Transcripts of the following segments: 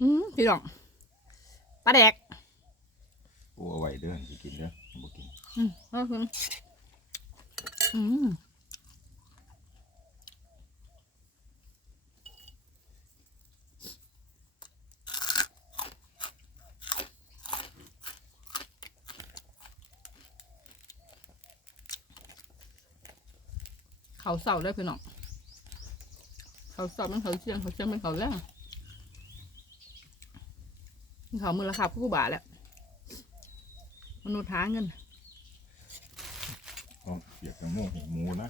อืมพี่น้องปลาแดกกูเอาไว้เด้อสิกินเด้อบ่กินอืมก็คืออืมเขาเสาเลยพี่น้องเขาเสามันเขาเชียงเขาเชียงเป็นเขาแรง เขามือละครับผู้บาทแหล้วมนุษย์หาเงินต้องเปียกกับหมูหมูนะ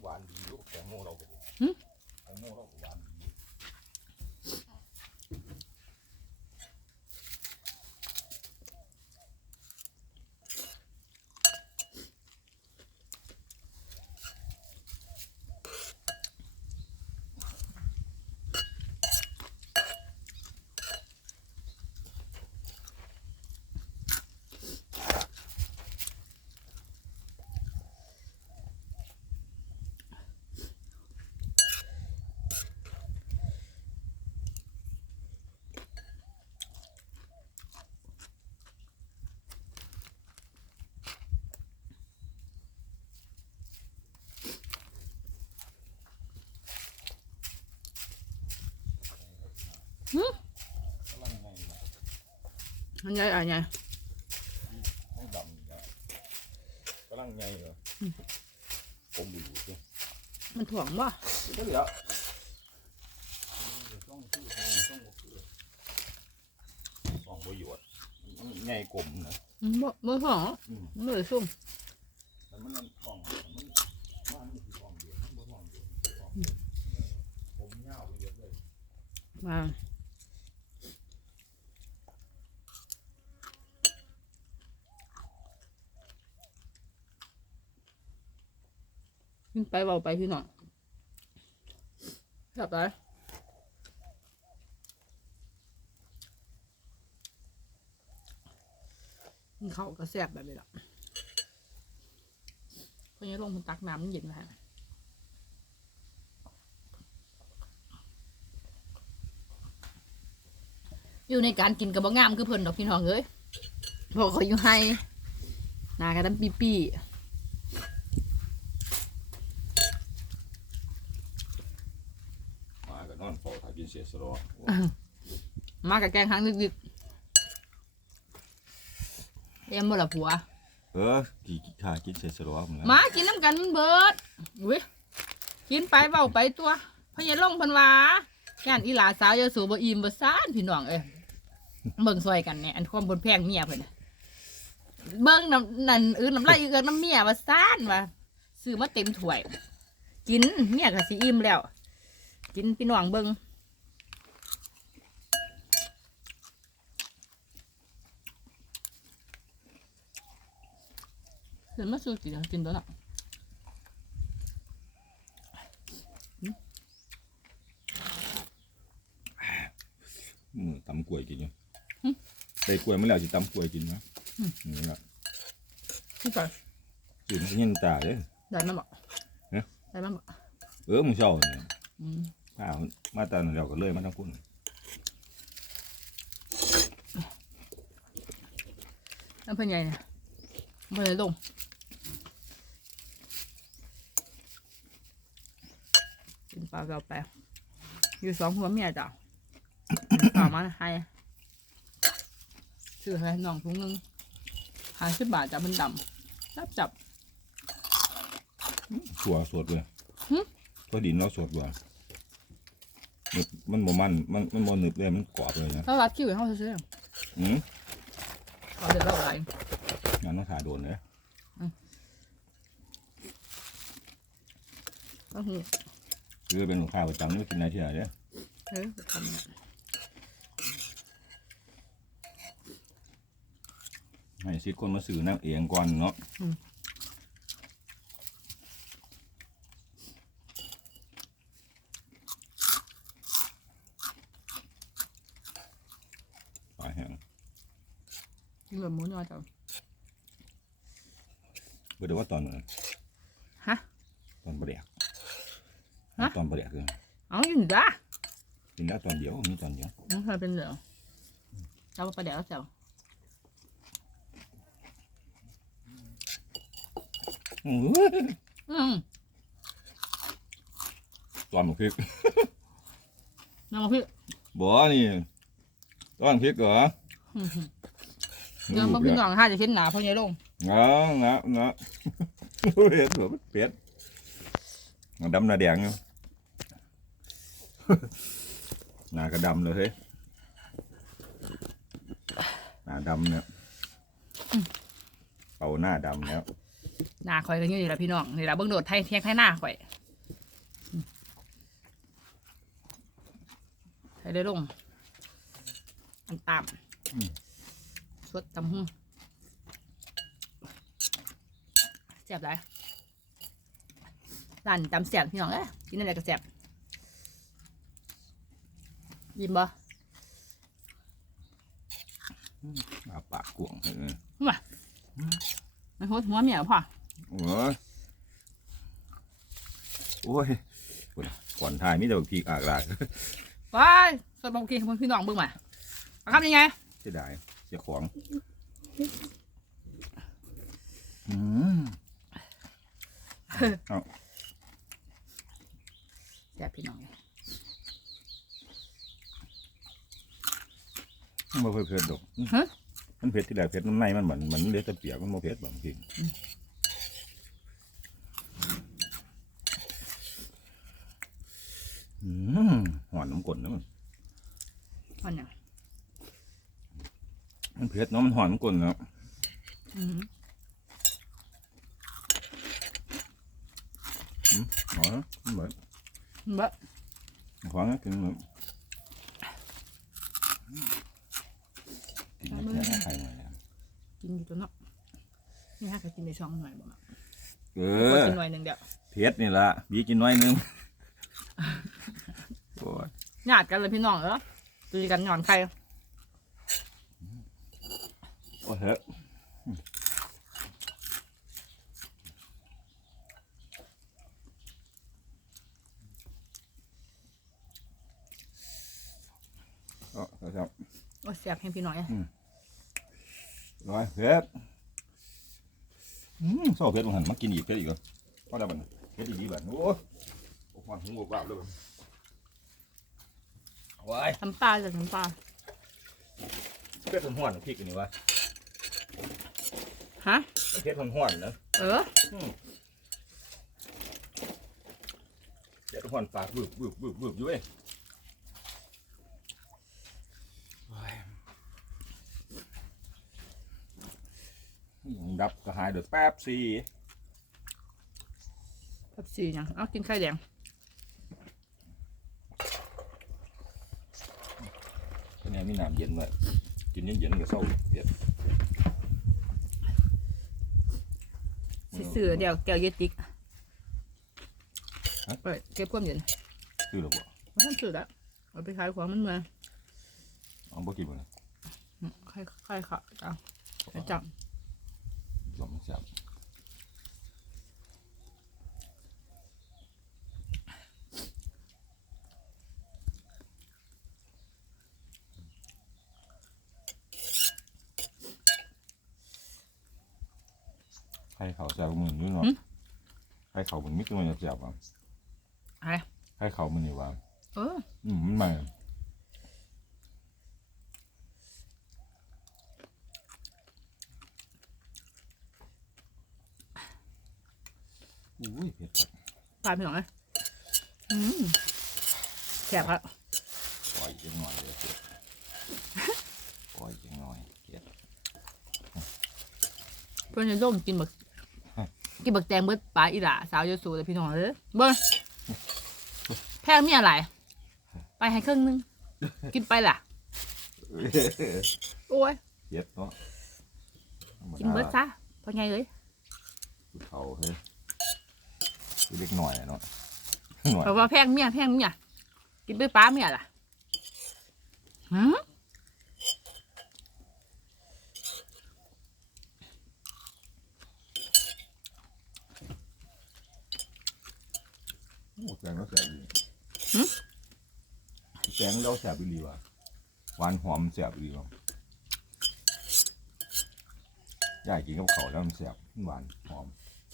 หวานดีลูกแตงโมเราก็ดีหึแตงโมเราก็หวานดี หึ กำลังไงนะ มันใหญ่อะไรไงให้ดำอีกแล้วกำลังไงเหรอผมดูสิมันถ่วงบ่ก็เหลือต้องชื่อต้องบอกชื่อต้องประโยชน์มันไงกลมนะมันบ่บ่ถ่วงอืมมันเลยซุ่มแต่มันนั่นทองมันบ้านมันคือทองเดียวมันบ่ทองเดียวทองเดียวผมยาวไปเยอะเลย มา ขึ้นไปเบาไปพี่น้องกลับไปกินเขาก็แซ่บแบบนี้แหละเพราะงี้ลงมันตักน้ำมันเย็นไปให้อยู่ในการกินกับบะงามคือเพิ่นดอกพี่น้องเอ้ยบอกเขาอยู่ให้นากระดำปีปี มาก็นอนเฝ้าถ่าย กินเสียสลอๆมากับแกงครั้งดึกๆเอ็มบ่ละผัว เออกี่ถ่ายกินเสียสลอมึงมากินน้ำกันมันเบิดอุ้ยกินไปเบาไปตัวพญาลงเพันวาย่านอีหลาสาวอยาสูบอิ่มบ่ซ่านพี่น้องเอ้ยเบิ่งซอยกันเนี่ยอันความบนแพงเมียเพิ่นน่ะเบิ่งน้ำนั่นอื่นน้ำลายเอือกน้ำเมียว่าซ่านว่าซื้อมาเต็มถ้วย กินเมียก็สิอิ่มแล้ว กินพี่น้องเบิ่ง เดี๋ยวมาสู้กินกินตัวละอืมตำกล้วยกินอยู่ได้กล้วยมาแล้วสิตำกล้วยกินนะนี่ละพี่ก่อนกินเงี้ยตาเลยได้มาบอกเอ๊ะได้มาบอกเออมึงเศร้าเนี่ยอืมข้าวมาตอนแล้วก็เลยมาทั้งคุณแล้วเพื่อนใหญ่เนี่ยเพื่อนลง กินปลาเกาแปะอยู่สองหัวเมียจ้ะต่อมาให้ซื้อให้น้องถุงหนึงห้าสิบบาทจ้ะมันดำจับจับสัวสดเลยหึตัวดินเราสดกว่าหนึบมันบ่มันมันมันบ่หนึบเลยมันกรอบเลยนะถ้ารัดคิวให้เขาซื้ออืมๆเขาเด็ดเราอะไรงานต้องขาโดนเลยก็คือ คือเป็นลูกค้าประจำนี่กินอะไรที่ไหนเนี่ยเออประจำให้ซิดคนมาสื่อน้ำเอียงก่อนเนาะปลาแห้งเหลือหมูน้อยจังเบื่อเดี๋ยวว่าตอนไหนฮะ ตอนประเดี๋ยว ฮะ ตอนประเดี๋ยวคือเอาอยู่นี่จ้ะกินได้ตอนเดียวมีตอนเดียวอืมทำไมเป็นเหลืองเราไปเดี๋ยวเจ้าอื้ออืมตอนมันพริกน้องพี่บ่นี่ตอนพริกเหรออืมเดี๋ยวมึงพี่น้องห้าจะเห็นหนาพ่อใหญ่ลงงะงะงะเห็นเหรอเป็ดงาดำหน้าแดงอยู่ หน้าก็ดำเลยเฮ้ยหน้าดำเนี่ยเป่าหน้าดำแล้วหนาข่อยกันอยู่แหละพี่น้องนี่แหละเบิ่งโดดไทยเที่ยงไทยหน้าข่อยไทยได้ลงอันตามสดตำหุ่งแซ่บไรร้านตำแซ่บพี่น้องเอ้ยกินอะไรก็แซ่บ ยิ้มบ่อาปากกวางเออไม่โหดหัวเมียพ่อโอ้ยโอ้ยพุ่นน่ะก่อนถ่ายมีแต่บางทีอากลากไปสดบางทีคุณพี่น้องเบิ่งมาเอาคำยังไงเสียดายเสียของอืมแซ่บพี่น้องเอ้ย มันบ่เผ็ดดอกมันเผ็ดที่ไหนเผ็ดน้ำในมันเหมือนเหมือนเหลือแต่เปียกมันบ่เผ็ดบางทีอืมหวานน้ำกลนนะมันมันเนี่ยมันเผ็ดเนาะมันหวานน้ำกลนเนาะอืมอ๋อมันเหมือนเบ้อหวานนะกินเหมือน กินไม่แค่ไข่หน่อยนะกินอยู่ตัวเนาะนี่ฮะก็กินได้สองหน่วยบ่มาเอพออกินหน่วยหนึ่งเดียวเผ็ดนี่ละบีกินน้อยหนึงโอ้ยญาติกันเลยพี่น้องเออตีกันหย่อนใครโอ้ยเฮ้ยอ๋อครับ โอ้ยแซ่บให้พี่น้องเอ้ยร้อยเผ็ดอืมโซ่เผ็ดมันหันมากินอีกเผ็ดอีกเหรอพอได้บัดนเผ็ดอีกดีบัดโอ้ยโอ้ยความหูบวบเลยบัดว้ายน้ำปลาจากน้ำปลาเผ็ดห่วนๆพริกอันนี่วะฮะเผ็ดห่วนๆนะเออเผ็ดห่วนปากบึบบึบบึบบึบอยู่เว้ยว้าย ดับกระหายเดือดแป๊บสิแบบสี่ยังเอากินไข่แดงคะแนนมีน้ำเย็นไว้กินเย็นๆก็เศร้าเย็นสิซื้อเดี๋ยวแก้วเยติกเปิดเก็บความเย็นคือหรอบ่มันต้องซื้อแล้วเอาไปขายของมันเมื่อยเอาบ่กินบ่นะอืมไข่ไข่ค่ะจ้าไข่จับ ลองแซ่บให้เขาแซ่บมึงอยู่เนาะให้เขามันมิกมันจะแซ่บอะอะไรให้เขามันนี่ว่าเอออืมมันใหม่อุ้ยเผ็ดครับ ปลาพี่น้องเอ้ยอืมแซ่บครับปล่อยจังหน่อยเลยเผ็ดปล่อยจังหน่อยเผ็ดเพื่อนจะร่มกินบักกินบักแตงเบิดปลาอีหล่าสาวเยอะสูเลยพี่น้องเอ้ยเบิ้งแพงมีอะไรไปให้ครึ่งนึง กินไปล่ะ โอ้ยเผ็ดเนาะธรรมกินเบิดซะพอไงเลยผู้เขาเฮ้ยคือ เล็กหน่อยเนาะหน่อยเพราะว่าแพงเมียแพงเมียกินไปป้าเมียล่ะหืมแกงแล้วแสบดีแกงแล้วแสบดีว่ะหวานหอมแสบดีว่ะยายกินกับเขาแล้วมันแสบหวานหอม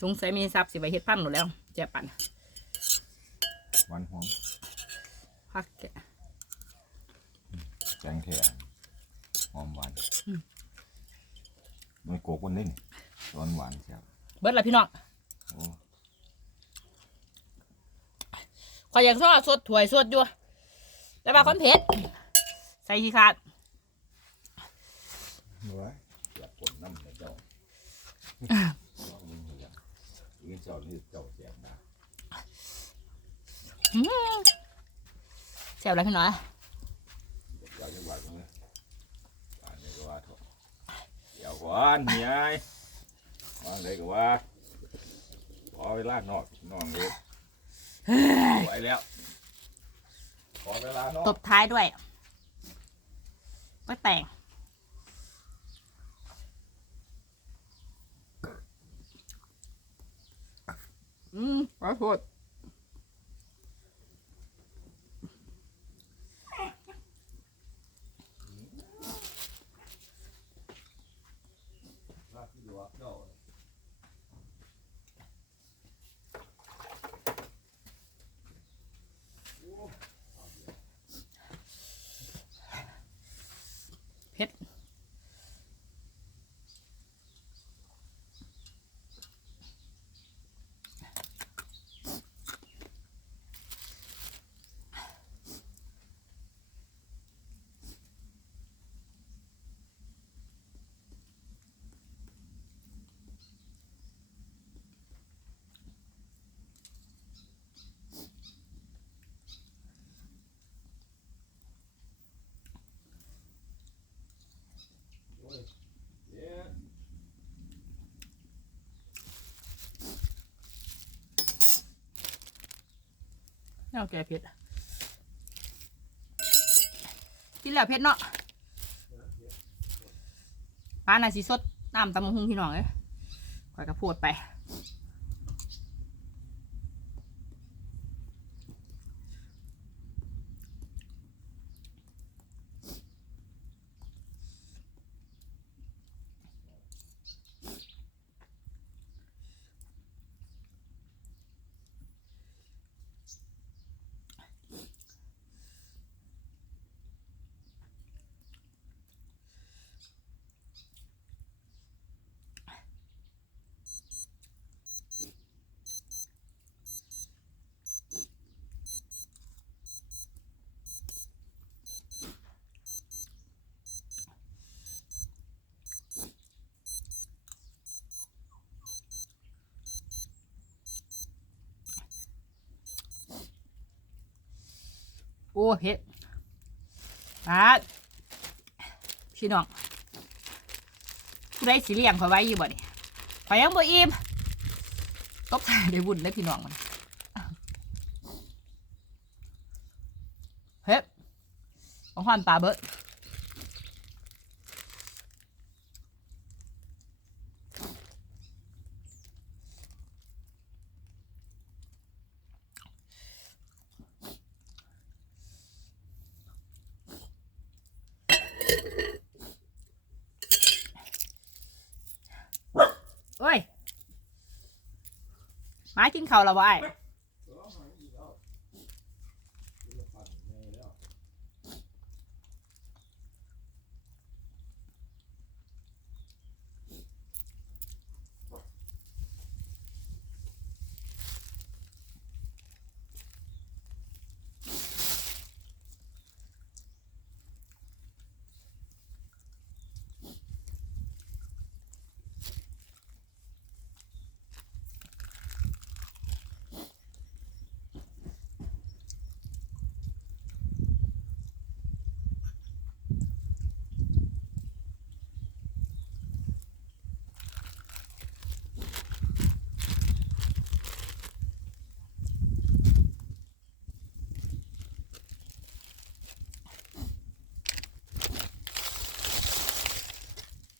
สงสัยมีทรัพย์สิไปเฮ็ดพันธุ์หมดแล้วเจ๊ปั่นหวานหอมพักแกะแกงแท้หอมหวานอืมมันโกกวันนี้ร้อนหวานแสบเบิดละพี่น้องโอ้ข่อยอยากทอดสดถวยสดอยู่แล้วบาคอนเผ็ดใส่ขี้ขาดเฮ้ยอยากกดน้ำนะเจ้า เจ้านี่เจ้าแสบนะอื้อแซ่บแล้วพี่น้อยเจ้าจะหวานมั้ยหวานเลยก็ว่าเถอะเดี๋ยวก่อนเฮียไอ้วางเลยก็ว่าขอเวลานอกนอนเลยไหวแล้วขอเวลานอกตบท้ายด้วยก็แต่ง อืมขอโทษ เอาแกเผ็ดกินแล้วเผ็ดเนาะปลาหน่าสีสดน้ำตำมะฮุงพี่น้องเอ้ยข่อยกระโพดไป อ้เผ็ดปาดพี่น้องผู้ใดสิเลี้ยงขอยไว้อยู่บ่นี่ข่อยยังบ่อิ่มตบถ่ายได้บุญเลยพี่น้องมันเฮ็ดของความปลาเบิด เอ้ย หมากินข้าวแล้วบ่ไอ้าย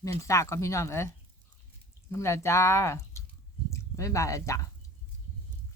เมียนซากก่อนพี่น้องเอ้ยมึงแล้วจ้าบ๊ายบายแล้วจ้า